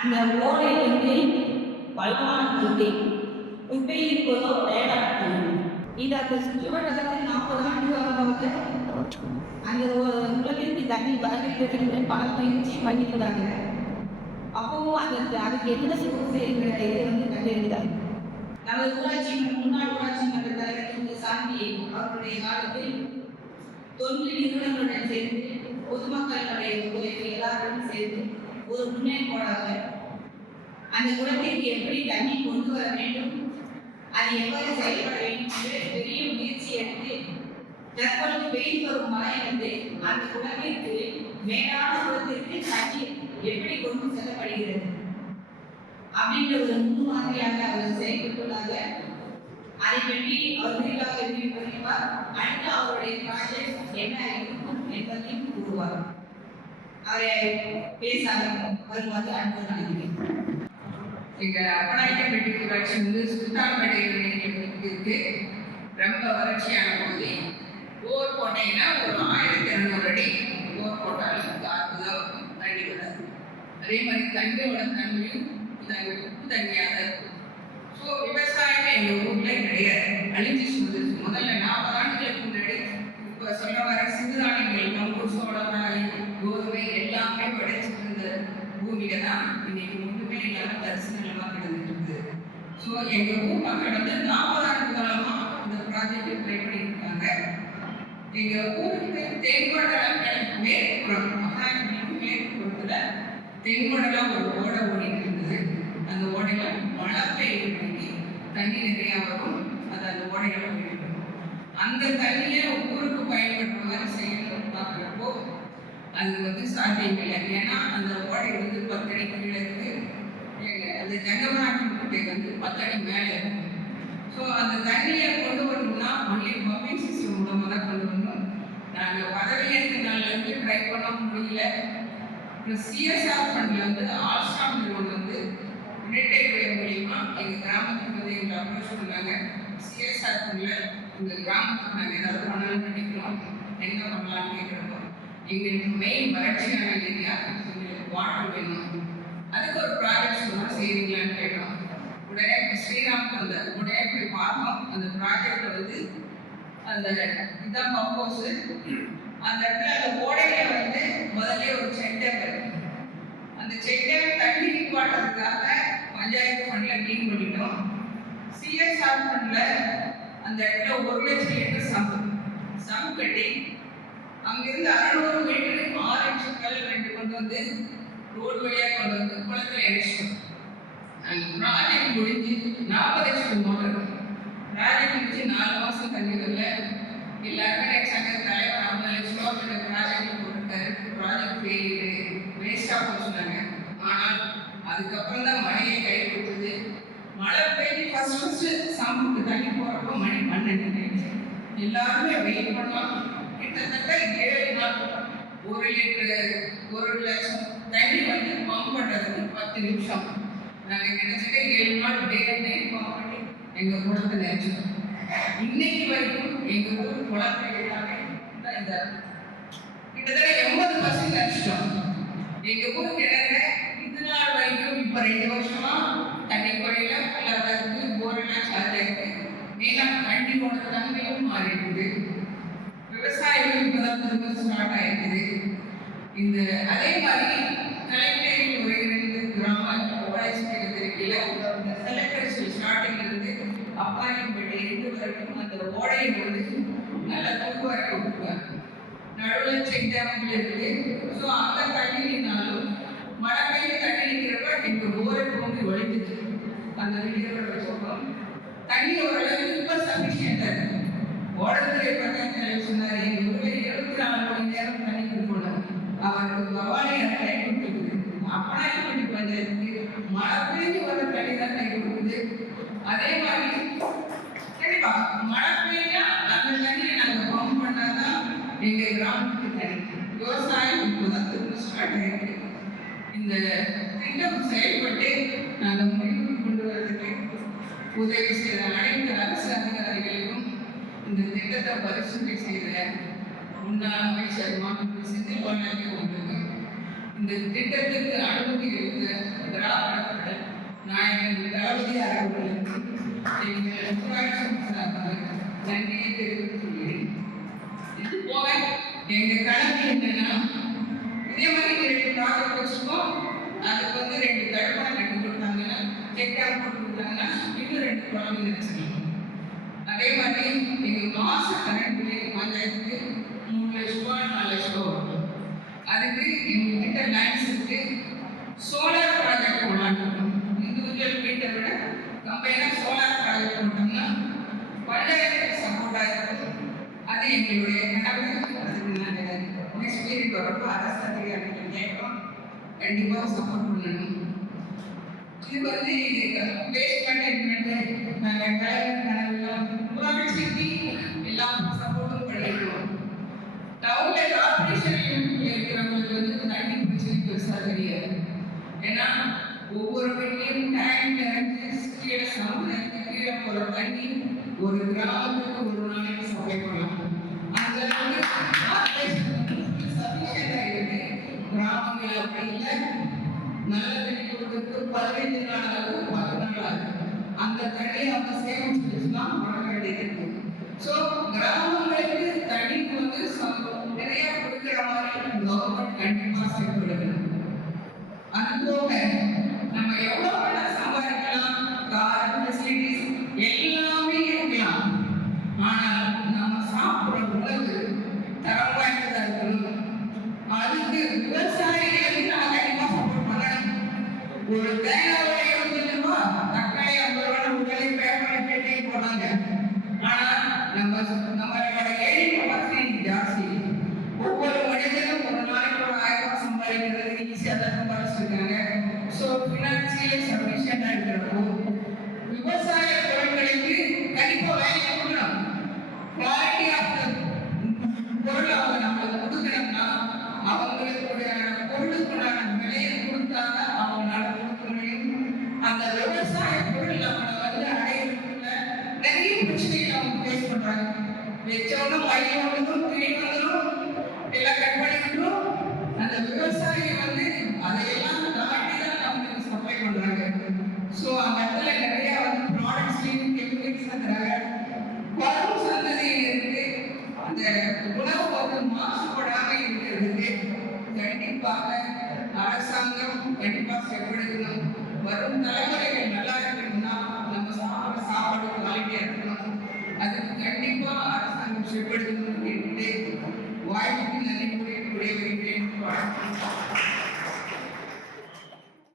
அந்த ஓடை வந்து பலமான குட்டை இப்போதோ வேளாண் இது அந்த சுற்றுவட்டத்தில் 40 ஆண்டுகளாக அந்த உலகிற்கு தண்ணி வரவேற்கிறது பல பயிற்சி பண்ணிக்கிறாங்க. அப்பவும் அதுக்கு என்ன செய்யறது வந்து கண்டறிந்தார். நமது ஊராட்சி முன்னாள் ஊராட்சி மன்ற தலைவர் சாந்தி அவருடைய காலத்தில் தொண்டு நிறுவனங்களுடன் சேர்ந்து பொதுமக்களுடைய உதவி எல்லாருடன் சேர்ந்து ஒரு முன்னேற்பாடாக அந்த குளத்திற்கு எப்படி தண்ணி கொண்டு வர வேண்டும், அது எவ்வாறு செயல்பட வேண்டும் என்று பெரிய முயற்சி எடுத்து தற்பொழுது பெய்து வரும் மழை வந்து அந்த குளத்திற்கு மேலான குளத்திற்கு தண்ணீர் எப்படி கொண்டு செல்லப்படுகிறது அப்படின்ற ஒரு முன்மாதிரியாக அவர் செயல்பட்டுள்ளாக. அதை பற்றி அவர் விரிவாக பண்ணிப்பார். அடுத்து அவருடைய ப்ராஜெக்ட் என்ன இருக்கும் என்பதையும் கூறுவார். அவரை பேச வருவாங்க அன்பு நினைக்கிறேன். எங்க அப்பநாயக்கம்பட்டி ஊராட்சி வந்து சுல்தான்பேட்டை இருக்கு. ரொம்ப வறட்சியான பகுதி. போர் போட்டீங்கன்னா ஒரு 1200 அடி போர் போட்டாலும் அற்புதம் தண்ணி விடாது. அதே மாதிரி தண்ணியோட தண்ணியும் உப்பு தண்ணியாக இருக்கும். ஸோ விவசாயமே எங்கள் ஊரில் கிடையாது, அழிஞ்சு சொல்லுது. முதல்ல 40 ஆண்டுகளுக்கு முன்னாடி இப்போ சொல்ல வர சிறுதானியங்கள் கம்பு சோளம் கோதுமை எல்லாமே விளைச்சிட்டு இருந்த பூமியில தான் இன்னைக்கு ஒன்றுமே இல்லாமல் தரிசு நிலமாக கிடந்துட்டு இருக்குது. ஸோ எங்கள் ஊர் மக்கள் வந்து 40 ஆண்டு காலமாக இந்த ப்ராஜெக்ட் ட்ரை பண்ணிட்டு இருக்காங்க. எங்கள் ஊருக்கு தென்கொடலாம் மேற்புறம் மேற்புறத்தில் தென்கொடலாம் ஒரு ஓடை ஓடிட்டு இருந்தது. அந்த ஓடையில மழை பெய்யும்படி தண்ணி நிறையா வரும். அது அந்த ஓடையில போயிட்டு அந்த தண்ணியை ஊருக்கு பயன்படுற மாதிரி செய்யணும்னு பார்க்குறப்போ அது வந்து சாத்தியம் இல்லை. ஏன்னா அந்த ஓடை வந்து 10 அடி கீழே இருக்கு. அந்த ஜங்கமராட்சி குட்டை வந்து 10 அடி மேலே இருக்கு. ஸோ அந்த தண்ணியை கொண்டு வரணும்னா ஒன்லி பம்பிங் சிஸ்டம் மூலமாக தான் கொண்டு வரணும். நாங்கள் பதவியேற்ற நாள்லேருந்து ட்ரை பண்ண முடியல. சிஎஸ்ஆர் ஃபண்டில் வந்து ஆல்ஸ்டாம் நிறுவனம் வந்து யுனைடெட் மூலியமா எங்கள் கிராமத்துக்கு வந்து எங்களை அப்ரோச் பண்ணாங்க. சிஎஸ்ஆர் ஃபண்டில் எங்கள் கிராமத்துக்கு நாங்கள் ஏதாவது பண்ணணும்னு நினைக்கிறோம், என்ன பண்ணலாம்னு கேட்குறப்போ எங்களுக்கு மெயின் வறட்சியான ஏரியா, எங்களுக்கு வாட்டர் வேணும், அதுக்கு ஒரு ப்ராஜெக்ட் சொன்னால் செய்வீங்களான்னு கேட்டோம். உடனே ஸ்ரீராம் உடனே போய் பார்த்தோம். அந்த ப்ராஜெக்டை வந்து அந்த இதுதான் பம்போஸ். அந்த இடத்துல அந்த ஓடையில வந்து முதல்ல ஒரு சென்டர் இருக்கு. அந்த சென்டர் தண்ணி நிப்பாட்டுறதுக்காக பஞ்சாயத்து ஃபண்ட்ல டீம் பண்ணிட்டோம். சிஎஸ்ஆர் ஃபண்ட்ல அந்த இடத்துல 1 லட்சம் லிட்டர் சம் கட்டி அங்கிருந்து 600 மீட்டர் 6 இன்ச்சு கல் ரெண்டு கொண்டு வந்து ரோடு வழியாக கொண்டு வந்து குளத்தில் இணைச்சிட்டோம். அந்த ப்ராஜெக்ட் முடிஞ்சு 40 லட்சம் மோட்டர் ப்ராஜெக்ட் முடிச்சு 4 மாதம் தண்ணி வரல. எல்லாருமே நினைச்சாங்க தலைவர் 50 லட்சம் ரூபா ப்ராஜெக்ட் போட்டுருக்காரு, ப்ராஜெக்ட் வேஸ்டாக போச்சுனாங்க. ஆனால் அதுக்கப்புறம் தான் மழையை கை கொடுத்தது. மழை பெய்ஞ்சு ஃபர்ஸ்ட் சம்புக்கு தண்ணி போகிறப்போ மணி 12 எல்லாருமே வெயிட் பண்ணலாம். கிட்டத்தட்ட 7 நாள் 1 லிட்டர் 1 லட்சம் தண்ணி வந்து பம்ப் பண்ணுறதுக்கு 10 நிமிஷம். நாங்கள் கிட்டத்தட்ட 7 நாள் டே அண்ட் நைட் பம்ப் பண்ணி எங்கள் குளத்தை நினைச்சோம். இன்னைக்கு வரைக்கும் எங்கள் ஊர் குளத்தை எல்லாமே இந்த கிட்டத்தட்ட 80% நினைச்சிட்டோம். எங்கள் ஊர் கிணறு இது நாள் வரைக்கும் இப்போ 2 வருஷமா தண்ணி குறையில இல்லாத இருக்கு, போரெல்லாம் சார்ஜ் இருக்கு. மெயினாக கண்டிப்போட தன்மையும் மாறி இருக்குது. விவசாயிகள் இப்போதான் திரும்ப ஸ்டார்ட் ஆயிருக்குது. இந்த அதே மாதிரி கலெக்டரில் ஒருங்கிணைந்து கிராம ஊராட்சி இருக்கையில இந்த செலக்டர் ஸ்டார்டிங் இருந்து அப்பாயின்மெண்ட் 2 வரைக்கும் அந்த ஓடையை வந்து நல்லா தூக்குவாரி விட்டுருவாங்க. நடுவில் செக் டேம்கள் இருக்கு. ஸோ அங்கே தண்ணி நின்னாலும் மழை பெய்ய தண்ணி நிற்கிறப்ப எங்கள் போரை பொங்கி ஒழிஞ்சுது. அந்த வீடியோட வச்சுருக்கோம். தண்ணி ஓரளவுக்கு இப்போ சஃபிஷியண்டாக இருக்கு. ஓடத்துறை பஞ்சாயத்து சொன்னார், எங்கள் ஊரில் 24 மணி நேரம் தண்ணி கொடுக்கணும். அவருக்கு பவானி கை கொடுத்துருக்குது. அப்பநாயக்கம்பட்டி பஞ்சாயத்துக்கு மழை பெய்ஞ்சு வர தண்ணி தான் கை கொடுக்குது. அதே மாதிரி கண்டிப்பா மழை பெய்யா அந்த தண்ணியை நாங்கள் பம்ப் பண்ணாதான் எங்கள் கிராமத்துக்கு தண்ணி. விவசாயம் இப்போதான் திரும்ப ஸ்டார்ட் ஆகிருக்கு. இந்த திட்டம் செயல்பட்டு நாங்கள் முடிவுக்கு கொண்டு வரதுக்கு உதவி செய்த அனைத்து அரசு அதிகாரிகளுக்கும் இந்த திட்டத்தை பரிசீலனை செய்த முன்னாள் அமைச்சர் மாண்புமிகு செந்தில் பாலாஜி அவர்களுக்கும் இந்த திட்டத்திற்கு அனுமதி அளித்த திராவிட நான் எங்கள் தளபதியாக அவர்களுக்கு எங்கள் ஊராட்சி சார்பாக நன்றியை தெரிவித்துக் கொள்கிறேன். இது போக எங்கள் கடமை என்னன்னா, இதே மாதிரி 2 ப்ராஜெக்ட் வச்சுக்கோம், அதுக்கு வந்து 2 தடுப்பணம் கட்டி கொடுத்தாங்கன்னா, செக் டேம் போட்டு கொடுத்தாங்கன்னா இன்னும் 2 குழந்தைங்க வச்சுக்கலாம். அதே மாதிரி எங்கள் மாச கரண்ட் பில் பஞ்சாயத்துக்கு 3 லட்சம் ரூபா 4 லட்சம் ரூபா வரும். அதுக்கு எங்ககிட்ட லேண்ட்ஸ் இருக்கு. சோலார் ப்ராஜெக்ட் போடலாம். இண்டிவிஜுவல் வீட்டை விட கம்பெனியாக சோலார் ப்ராஜெக்ட் போட்டோம்னா பஞ்சாயத்துக்கு சப்போர்ட்டாக இருக்கும். அது எங்களுடைய கனவு. அதுக்கு நாங்கள் நெக்ஸ்ட் பீரியட் வரப்போ அரசு அதிகாரிகள் கேட்போம், கண்டிப்பாக சப்போர்ட் பண்ணணும். இது வந்து வேஸ்ட் மேனேஜ்மெண்ட் நாங்கள் கலைஞர் கனவுலாம் ஊராட்சிக்கு எல்லாம் சப்போர்ட்டும் பண்ணிடுவோம். டவுன்ல கார்பரேஷன் இருக்கிறவங்களுக்கு வந்து தண்ணி பிரச்சனை பெருசாக தெரியாது. ஏன்னா ஒவ்வொரு வீட்லையும் டேங்க் நிறைஞ்சு கீழே சமுதாயத்துக்கு கீழே போகிற தண்ணி ஒரு கிராமத்துக்கு ஒரு நாளைக்கு சப்ளை பண்ணலாம். அந்த சஃபிஷியண்டாக இருக்கு. கிராமங்கள் அப்படி இல்லை. நல்ல தண்ணி கொடுக்கறதுக்கு 15 நாள் ஆகும், 10 நாள் ஆகும். அந்த தண்ணியை அவங்க சேமிச்சு வச்சுதான் வளர வேண்டியது இருக்கு. ஸோ கிராமங்களுக்கு தண்ணிக்கு வந்து நிறைய கொடுக்குற மாதிரி கவர்மெண்ட் கண்டிப்பாக செயல்படுத்தணும். அது போக நம்ம எவ்வளோ பணம் சம்பாதிக்கலாம், கார் ஃபெசிலிட்டிஸ் எல்லாமே இருக்கலாம். ஆனால் நம்ம சாப்பிட்ற உணவு தரம் வாய்ந்ததாக இருக்கணும். அதுக்கு விவசாயிகளுக்கு நம்ம கண்டிப்பாக சப்போர்ட் பண்ணணும். ஒரு தேங்காய் 25 ரூபா, தக்காளி 50 ரூபா உடனே பேப்பர் பெட்டி போனாங்க. ஆனால் நம்மளோட ஏழை கபாசிட்டி ஜாஸ்தி. ஒவ்வொரு மனிதனும் ஒரு நாளைக்கு ஒரு 1000 ரூபாய் சம்பாதிக்கிறது ஈஸியாக தான் சம்பாதிச்சிருக்காங்க. ஸோ ஃபினான்சியலி சஃபிஷியண்டாக இருக்கிறப்போ விவசாய பொருட்களுக்கு கண்டிப்பாக வேலை கொடுக்கணும். குவாலிட்டி ஆஃப் பொருள் அவங்க நம்மளுக்கு கொடுக்கணும்னா அவங்களுடைய பொருளுக்குண்டான விலையை கொடுத்தாங்க அவங்களால கொடுக்க முடியும். அந்த விவசாய பொருள் நம்மளை வந்து அடையிறதுக்குள்ள நிறைய பிரச்சனைகள் அவங்க ஃபேஸ் பண்றாங்க. வச்சவனும் மழை வந்ததும் கிளி வந்ததும் எல்லாம் கட் பண்ணிவிட்டுரும். அந்த விவசாயி வந்து அதையெல்லாம் தாண்டி தான் நம்மளுக்கு சப்ளை பண்றாங்க. ஸோ அந்த இடத்துல நிறைய வந்து ப்ராடக்ட்ஸ்லையும் கெமிக்கல்ஸ் தராங்க. வரும் சந்ததியிலிருந்து அந்த உணவு வந்து மாசுபடாமல் இருக்கிறதுக்கு கண்டிப்பாக அரசாங்கம் கண்டிப்பாக செயல்படுத்தணும். வரும் தலைமுறைகள் நல்லா இருக்கணும்னா நம்ம சாப்பிட்ற சாப்பாடு குவாலிட்டியாக இருக்கணும். அதுக்கு கண்டிப்பாக அரசாங்கம் செயல்படுத்தணும் என்று வாய்ப்புக்கு நன்றி கூறி விடைபெறுகிறேன்.